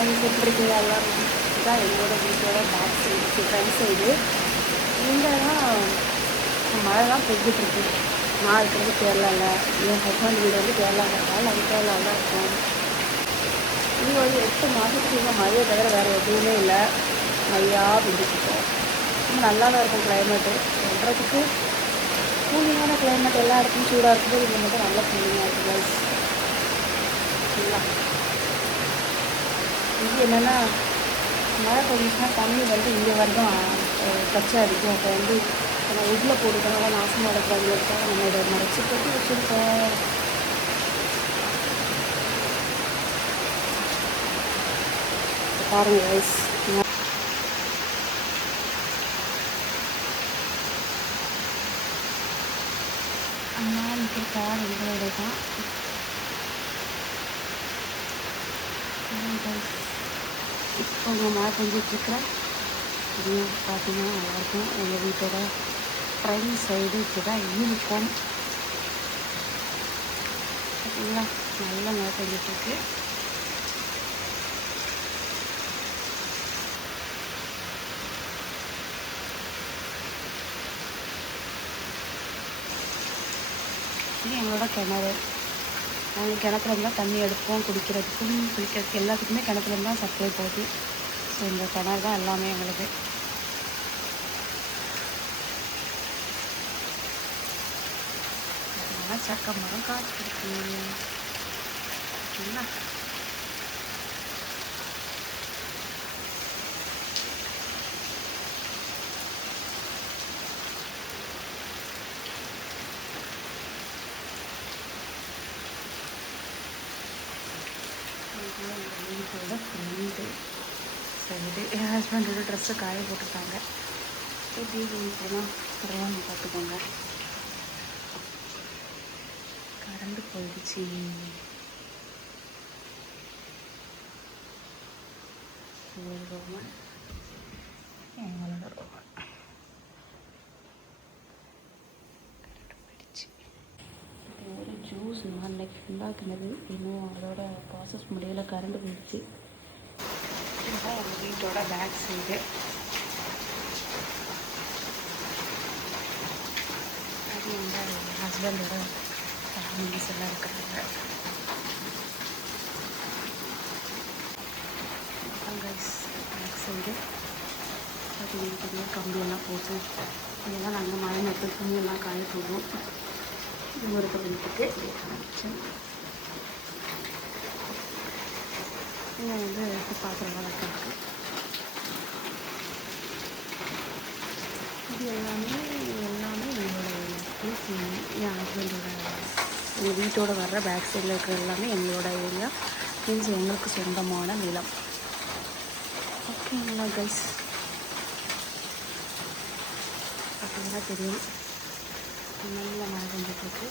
Friends எப்படி இருக்கீங்க எல்லோரும்? இதுதான் எங்களோட வீட்டோட பேக் சைடு ஃப்ரண்ட் சைடு. இங்கே தான் மழை தான் பெஞ்சிட்ருக்கு. நான் இருக்கிறது கேரளாவில், என் ஹஸ்பண்ட் வீடு வந்து கேரளாவில் இருக்காது, அது கேரளாவில் தான் இருக்கும். இங்கே ஒரு 8 மாதத்துக்கு இங்கே மழையை தவிர வேறு எதுவுமே இல்லை, மழையாக பெஞ்சிட்ருக்கோம். ரொம்ப நல்லா தான் இருக்கும் கிளைமேட்டு. சொல்கிறதுக்கு கூலிங்கான கிளைமேட், எல்லா இடத்துலையும் சூடாக இருக்கும்போது இங்கே மட்டும் நல்லா கூலிங்காக இருக்குது கைஸ். சரிங்களா? இது என்னென்னா மழை பெஞ்சிச்சுன்னா தண்ணி வந்து இங்கே வரைக்கும் பச்சை அடிக்கும். அப்போ வந்து நம்ம உட்டில் போட்டுக்கனால நாசமாக இருக்கிறவங்களுக்காக நம்ம இதை மறைச்சி போட்டு வச்சுருக்கோம். பாருங்கள் ரைஸ், அம்மா இருக்கா எங்களோட தான். இப்போ உங்கள் மழை பெஞ்சிட்ருக்குறேன். இதையும் பார்த்தீங்கன்னா நல்லாயிருக்கும். எங்கள் வீட்டோட ஃப்ரண்ட் சைடு இப்படி தான் இருக்கும். பார்த்தீங்களா, நல்ல மழை பெஞ்சிட்ருக்கு. இது எங்களோட கிணறு. நாங்கள் கிணத்துலேருந்து தான் தண்ணி எடுப்போம், குடிக்கிறதுக்கும் குளிக்கிறதுக்கு எல்லாத்துக்குமே கிணத்துலேருந்து தான் சப்ளை போகுது. ஸோ இந்த கிணறு தான் எல்லாமே எங்களுக்கு. அதனால் சக்க மரம் காய்ச்சிருக்கு. ஓகேங்களா? வீட்டோட ஃப்ரெண்டு சைடு என் ஹஸ்பண்டோட ட்ரெஸ்ஸை காய போட்டுருக்காங்க. எப்படி போனால் பரவாயில்ல, பார்த்துக்கோங்க. கரண்டு போயிடுச்சு. எங்களோட ரோமன் கரண்டு போயிடுச்சு. ஒரு ஜூஸ் நாளைக்கு உண்டாக்குனது இன்னும் அதோட ப்ராசஸ் முடியல, கரண்டு போயிடுச்சு. இதுதான் எங்கள் வீட்டோட பேக் சைடு. அது எங்கள் ஹஸ்பண்டோட ஃபேமிலிஸ் எல்லாம் இருக்கிறாங்க. கைஸ், பேக் சைடு பார்த்தீங்கன்னா கம்பியெல்லாம் போட்டு இதெல்லாம் நாங்கள் மழை நேரத்தில் துணியெல்லாம் காய போடுவோம். இது ஒரு வீட்டுக்கு கிச்சன். இங்கே வந்து பாத்திரம் வளர்க்குறதுக்கு. இது எல்லாமே எங்களோட என் ஹஸ்பண்டோட எங்கள் வீட்டோட வர்ற பேக் சைடில் இருக்கிற எல்லாமே எங்களோட ஏரியா, மீன்ஸ் எங்களுக்கு சொந்தமான நிலம். ஓகேங்களா கைஸ்? பார்த்தீங்கன்னா தெரியும், நல்ல மழை பெஞ்சிட்ருக்கு.